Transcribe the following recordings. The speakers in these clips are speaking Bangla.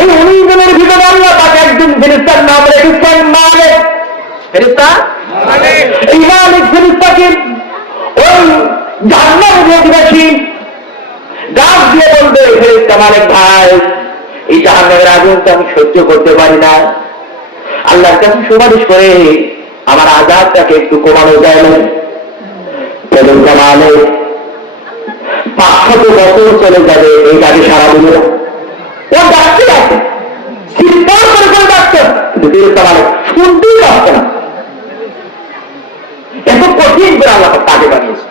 এই উনিশ জনের ভিতরে আল্লাহ তাকে একজন ফেরিস্তার নাম রেখেছেন মালিক। ফেরিস্তা এই মালিক ফেরিস্তাকে ওই জান্নার অধিবাসী ডাক দিয়ে বলবে ফেরিস্তা মালিক ভাই এই জাহান্নামের আগুন তো আমি সহ্য করতে পারি না। আল্লাহর কাছে সুপারিশ করে আমার আজাদটাকে একটু কমানো যায় না। ফেরিস্তা মালিক পাঁচশত বছর চলে যাবে এই গাড়ি সারা দিবে মালিক শুনতেই পাচ্ছে না। এত কঠিন করে আল্লাহ তাকে বানিয়েছে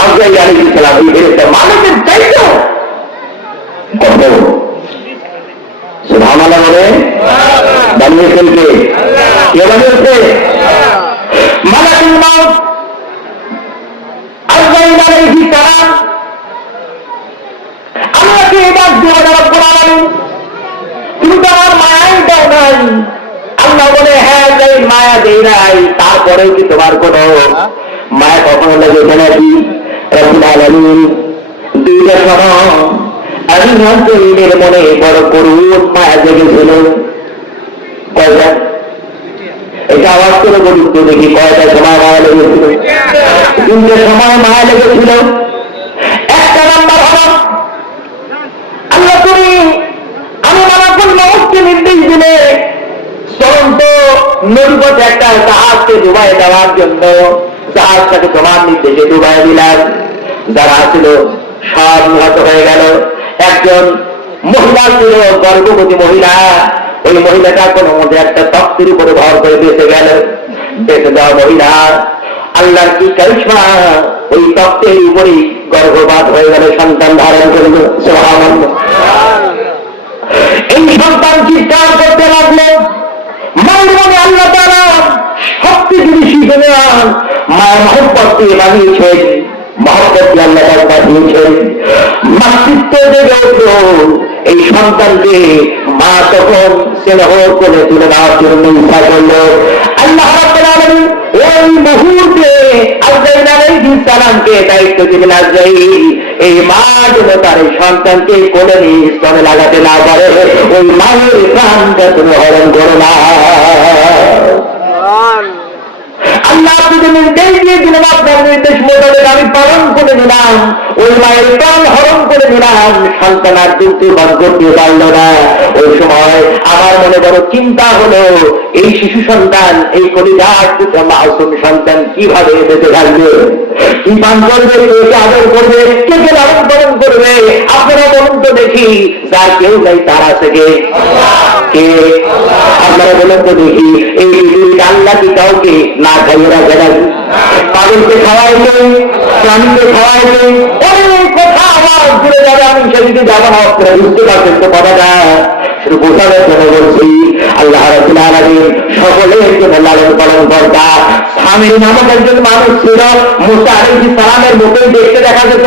আজরাইল আলী সালাম এই ফেরেস্তা মানুষের চাইতো কত? সুবহানাল্লাহ বলে বানিয়েছেন কে এবার দিয়ে বলে নাই। আল্লাহ বলে হ্যাঁ মায়া নাই কি তোমার কোন মায়া কখনো দুইটা সময় আমি মনে বড় মায়া জেগেছিল। কয়টা? এটা আওয়াজ করে বলুন দেখি কয়টা সময় মায়া লেগেছিল? তিনটে সময় মায়া লেগেছিল একটা নাম্বার হলো আল্লাহ তুমি আমি মালাকুল মৌতকে নির্দেশ দিলে চলন্ত নদীপথে একটা জাহাজকে ডুবাই দেওয়ার জন্য জাহাজটাকে নির্দেশে ডুবাই যারা ছিল সব নিহত হয়ে গেল। একজন মহিলা ছিল, গর্ভবতী মহিলা। ওই মহিলাটা কোনো মধ্যে একটা তক্তের উপরে ভর করে বেঁচে গেল। বেঁচে দেওয়া মহিলা, আল্লাহর কি কারিশমা? ওই তক্তের উপরেই গর্ভপাত হয়ে গেল, সন্তান ধারণ করল। এই সন্তান চিৎকার করতে লাগল। মনে আল্লাহ তারা শক্তি যদি শিখে নেওয়ান মায়ের মহব্বত দিয়ে বানিয়েছেন, মহব্বত আল্লাহ পাঠিয়েছেন। মাতৃত্ব জেগে এই সন্তানকে মা তখন স্নেহ করে তুলে দেওয়ার জন্য ইচ্ছা করল। আল্লাহ ওই মুহূর্তে আজরাইল আলাইহিস সালামকে দায়িত্ব দিবেন আজরাইল এই মা যেন তার এই সন্তানকে কোলে নিয়ে স্তনে লাগাতে না পারে ওই মায়ের প্রাণটা তুমি হরণ করো না। আল্লাহ যদি নির্দেশ দিয়ে দিলেন আপনার নির্দেশ মোতাবেক আমি পালন করে নিলাম, ওই মায়ের প্রাণ হরণ করে নিলাম সন্তান আর কিন্তু ভাগ্য দিয়ে পারল না। ওই সময় আমার মনে বড় চিন্তা হলো, এই শিশু সন্তান, এই কলিজার মাসুম সন্তান কীভাবে বেঁচে থাকবে? পান করবে কে আদর করবে, কে কে লালন পালন করবে, আপনারা বলুন তো দেখি, যার কেউ নেই তার আছে কে? কে? আপনারা বলুন তো দেখি, এই পৃথিবীতে আল্লাহ কি কাউকে না খাইয়ে রাখে নাকি পাগলকে খাওয়াইলে প্রাণীকে খাওয়াইলে অনেক কথা আমার ঘুরে যাবে, আমি সেদিকে যাব না, আপনারা বুঝতে পারছেন তো কথাটা। শুধু বোঝানোর জন্য বলছি, আল্লাহ রাবুল আলামিন সকলের জন্য লালন পালন কর্তা স্বামীর নামক একজন মানুষ ছিল, মুসা মতোই দেখতে দেখা যেত।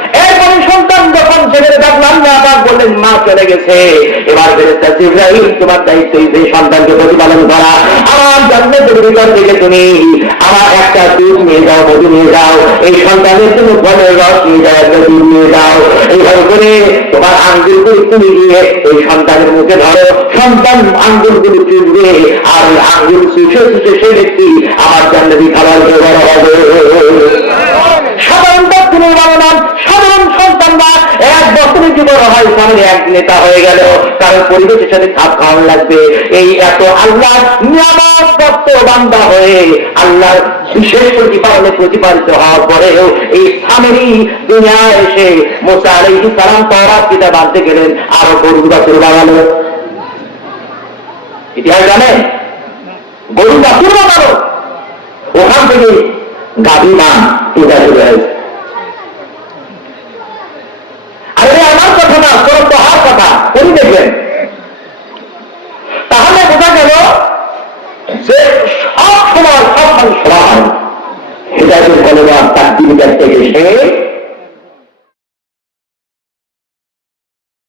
চলে গেছে। এবার ফেরেস্তা ইব্রাহিম তোমার দায়িত্ব এই সন্তানকে প্রতিপালন করা। আমার জন্মের ভিতর থেকে তুমি আমার একটা দুধ নিয়ে যাও মধু নিয়ে যাও। এই সন্তানের জন্য ফলের রস নিয়ে যাও, একটা দুধ নিয়ে যাও। এইভাবে করে তোমার আঙ্গুলগুলি তুমি গিয়ে এই সন্তানের মুখে ধরো। সন্তান আঙ্গুলগুলি চুষবে আর আঙ্গুল চুষে চুষে সে ব্যক্তি আমার জান্নাতি খাবার ব্যবহার হবে। বছরে জীবন হয় সামনে এক নেতা হয়ে গেল কারণ পরিবেশের সাথে খাপ খাওয়ান লাগবে। এই এত আল্লাহ নিয়ামত বান্দা হয়ে আল্লাহর বিশেষ প্রতিপালনে প্রতিপালিত হওয়ার পরেও এই স্বামীরই দুনিয়ায় এসে মোসা আলাইহি সালাম তওরাত কিতাব আনতে গেলেন আরও গরু বাছুর বানালো। ইতিহাস জানেন গরু বাছুর বানালো। ওখান থেকে গাভী মা পূজা শুরু হয়েছে। সব সময় সব মানুষ সমান হেদায়তের বলবান তার জীবিকার থেকে সে